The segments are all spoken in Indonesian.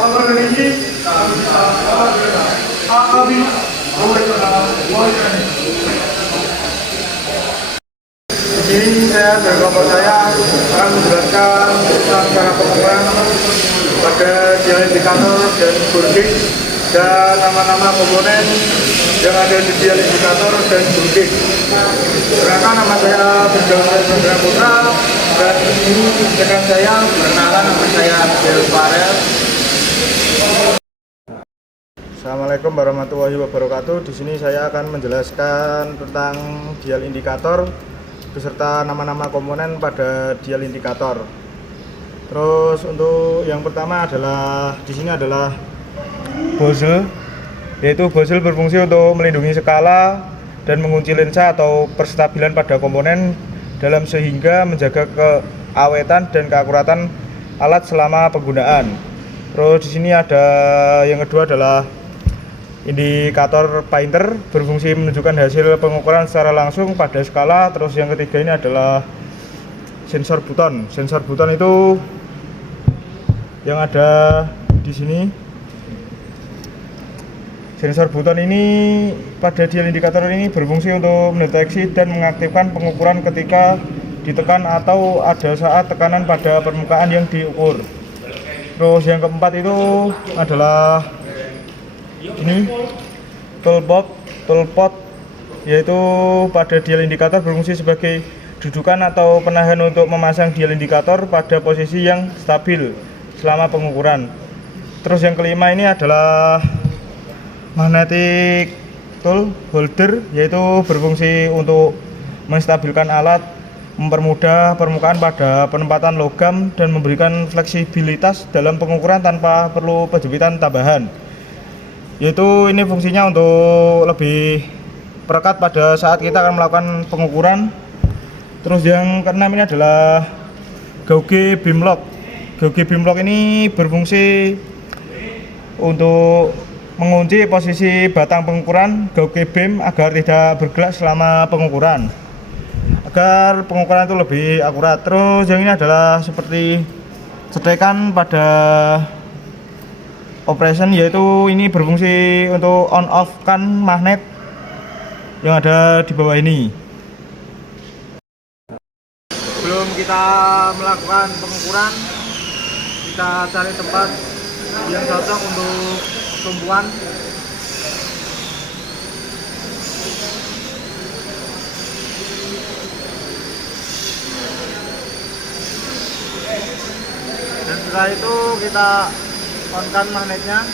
Di sini saya dan kelompok saya akan menjelaskan tentang cara pengukuran pada dial indikator dan boarding dan nama-nama komponen yang ada di dial indikator dan boarding. Perkenalkan, nama saya Benjamin Chandra Putra dan ini rekan saya. Perkenalkan, nama saya Abdel Farel. Assalamualaikum warahmatullahi wabarakatuh. Di sini saya akan menjelaskan tentang dial indikator beserta nama-nama komponen pada dial indikator. Terus untuk yang pertama adalah di sini adalah bezel, yaitu bezel berfungsi untuk melindungi skala dan mengunci lensa atau perstabilan pada komponen dalam sehingga menjaga keawetan dan keakuratan alat selama penggunaan. Terus di sini ada yang kedua adalah indikator pointer, berfungsi menunjukkan hasil pengukuran secara langsung pada skala. Terus yang ketiga ini adalah sensor buton. Sensor buton itu yang ada di sini. Sensor buton ini pada dial indikator ini berfungsi untuk mendeteksi dan mengaktifkan pengukuran ketika ditekan atau ada saat tekanan pada permukaan yang diukur. Terus yang keempat itu adalah ini toolpot, yaitu pada dial indikator berfungsi sebagai dudukan atau penahan untuk memasang dial indikator pada posisi yang stabil selama pengukuran. Terus yang kelima ini adalah magnetic tool holder, yaitu berfungsi untuk menstabilkan alat, mempermudah permukaan pada penempatan logam dan memberikan fleksibilitas dalam pengukuran tanpa perlu penjepitan tambahan. Yaitu ini fungsinya untuk lebih perekat pada saat kita akan melakukan pengukuran. Terus yang keenam ini adalah gauge beam lock. Gauge beam lock ini berfungsi untuk mengunci posisi batang pengukuran gauge beam agar tidak bergerak selama pengukuran, agar pengukuran itu lebih akurat. Terus yang ini adalah seperti cetekan pada operation, yaitu ini berfungsi untuk on off kan magnet yang ada di bawah ini. Sebelum kita melakukan pengukuran, kita cari tempat yang cocok untuk tumpuan. Dan setelah itu kita on-kan magnetnya,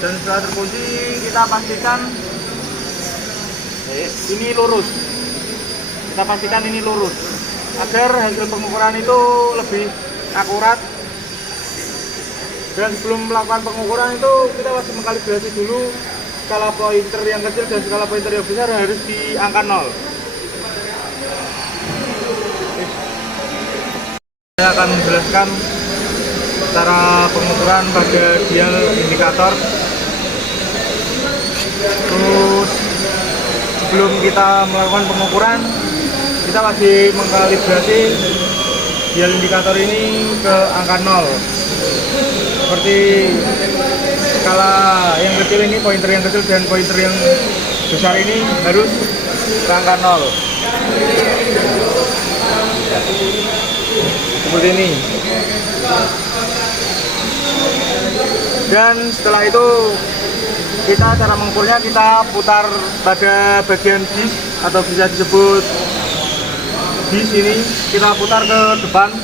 dan setelah terkunci kita pastikan ini lurus. Kita pastikan ini lurus agar hasil pengukuran itu lebih akurat. Dan sebelum melakukan pengukuran itu kita wajib mengkalibrasi dulu skala pointer yang kecil dan skala pointer yang besar harus di angka 0. Saya akan menjelaskan cara pengukuran pada dial indikator. Terus sebelum kita melakukan pengukuran, kita wajib mengkalibrasi dial indikator ini ke angka 0. Seperti skala yang kecil ini, pointer yang kecil dan pointer yang besar ini harus ke angka 0. Seperti ini. Dan setelah itu cara mengukurnya kita putar pada bagian bis atau bisa disebut bis ini, kita putar ke depan.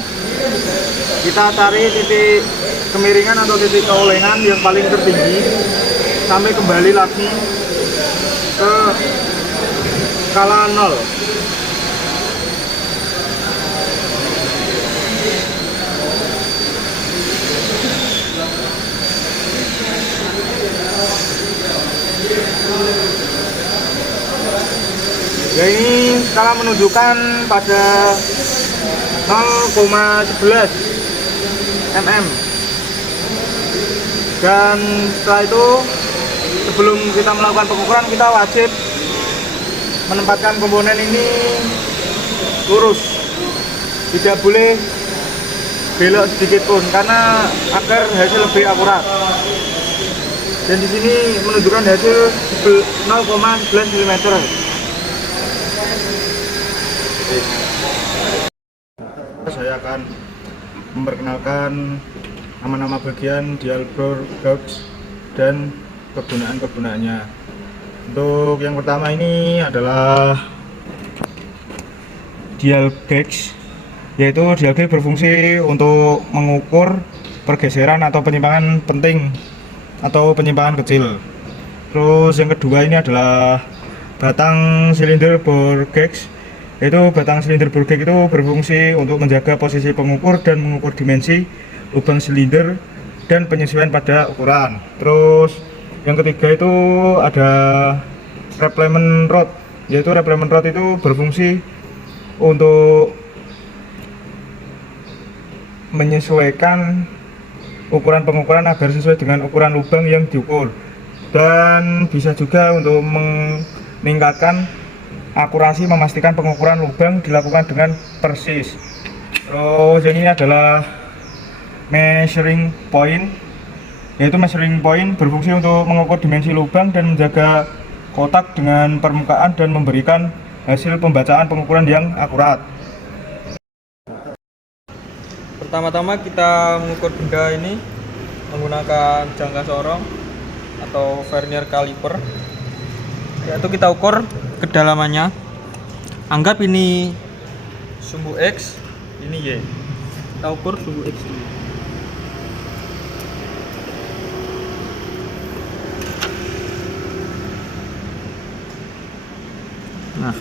Kita cari titik kemiringan atau titik keolengan yang paling tertinggi sampai kembali lagi ke skala 0. Ya, ini skala menunjukkan pada 0,11 mm. Dan setelah itu, sebelum kita melakukan pengukuran, kita wajib menempatkan komponen ini lurus, tidak boleh belok sedikit pun karena agar hasil lebih akurat. Dan di sini menunjukkan hasil 0,11 mm. Saya akan memperkenalkan nama-nama bagian dial bore gauge dan kegunaannya. Untuk yang pertama ini adalah dial gauge, yaitu dial gauge berfungsi untuk mengukur pergeseran atau penyimpangan penting atau penyimpangan kecil. Terus yang kedua ini adalah batang silinder bore gauge, yaitu batang silinder bore gauge itu berfungsi untuk menjaga posisi pengukur dan mengukur dimensi lubang silinder dan penyesuaian pada ukuran. Terus yang ketiga itu ada replement rod, yaitu replement rod itu berfungsi untuk menyesuaikan ukuran pengukuran agar sesuai dengan ukuran lubang yang diukur, dan bisa juga untuk meningkatkan akurasi, memastikan pengukuran lubang dilakukan dengan persis. Terus ini adalah measuring point, yaitu measuring point berfungsi untuk mengukur dimensi lubang dan menjaga kotak dengan permukaan dan memberikan hasil pembacaan pengukuran yang akurat. Pertama-tama kita mengukur benda ini menggunakan jangka sorong atau vernier caliper, yaitu kita ukur kedalamannya. Anggap ini sumbu X, ini Y. Kita ukur sumbu X dulu. Nah,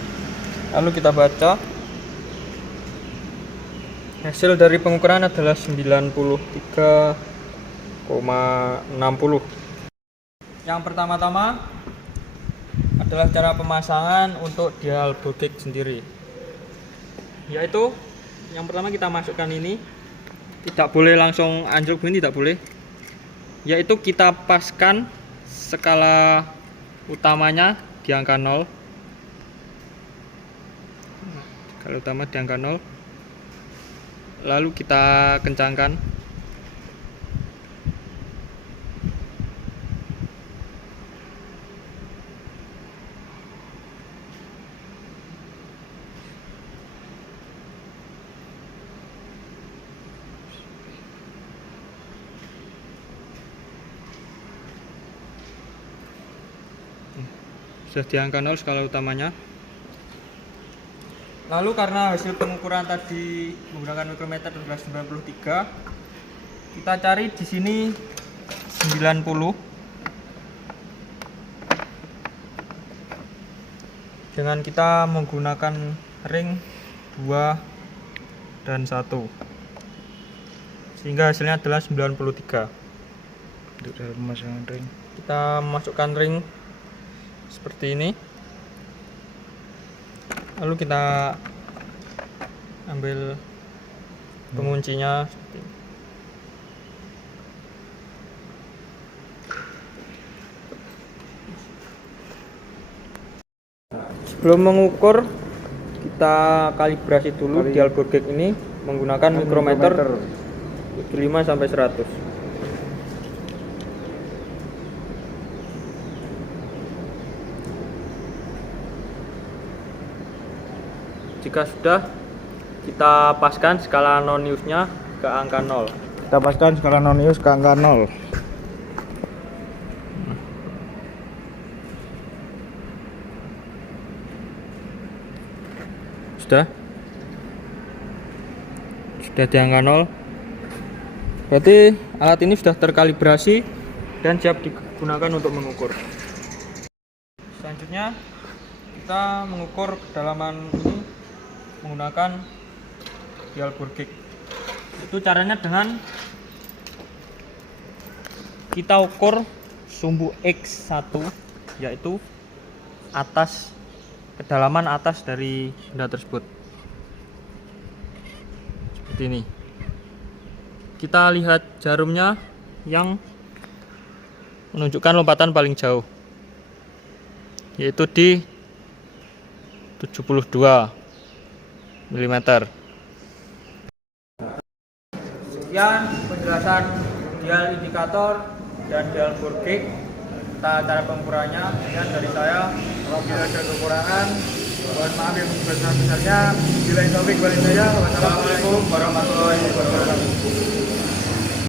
lalu kita baca. Hasil dari pengukuran adalah 93,60. Yang pertama-tama adalah cara pemasangan untuk dial bore gauge sendiri. Yaitu yang pertama kita masukkan ini, tidak boleh langsung anjlok begini, tidak boleh. Yaitu kita paskan skala utamanya di angka 0. Skala utama di angka 0. Lalu kita kencangkan. Sudah di angka 0 skala utamanya. Lalu karena hasil pengukuran tadi menggunakan mikrometer adalah 93, kita cari di sini 90 dengan kita menggunakan ring 2 dan 1, sehingga hasilnya adalah 93. Untuk dalam pemasangan ring, kita masukkan ring seperti ini. Lalu kita ambil penguncinya seperti ini. Sebelum mengukur, kita kalibrasi dulu dial bore gauge ini menggunakan mikrometer 75 sampai 100. Jika sudah, kita paskan skala noniusnya ke angka 0. kita paskan skala nonius ke angka 0. Sudah di angka 0. Berarti alat ini sudah terkalibrasi dan siap digunakan untuk mengukur. Selanjutnya kita mengukur kedalaman ini menggunakan dial bore gauge. Itu caranya dengan kita ukur sumbu X1, yaitu atas, kedalaman atas dari benda tersebut. Seperti ini. Kita lihat jarumnya yang menunjukkan lompatan paling jauh, yaitu di 72 mm. Sekian penjelasan dial indikator dan dial bore gauge, cara pengukurannya. Sekian dari saya. Apabila ada kekurangan, mohon maaf yang sebesar-besarnya. Bila topik balik saya. Wassalamualaikum warahmatullahi wabarakatuh.